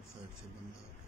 और साइड से बंदा आ गया।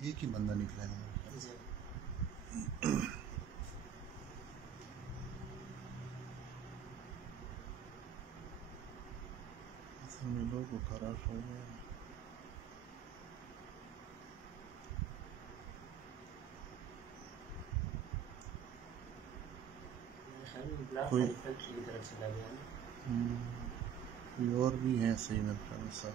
एक ही बंदा निकला है। असल में लोग को खराब हो गया। कोई और भी है सही मतलब ऐसा।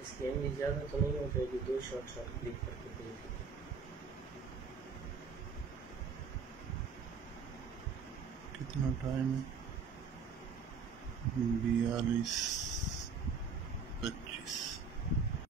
इसकी एम ज़्यादा तो नहीं हो जाएगी, 2 शॉट क्लिक करके देख। कितना टाइम है? 42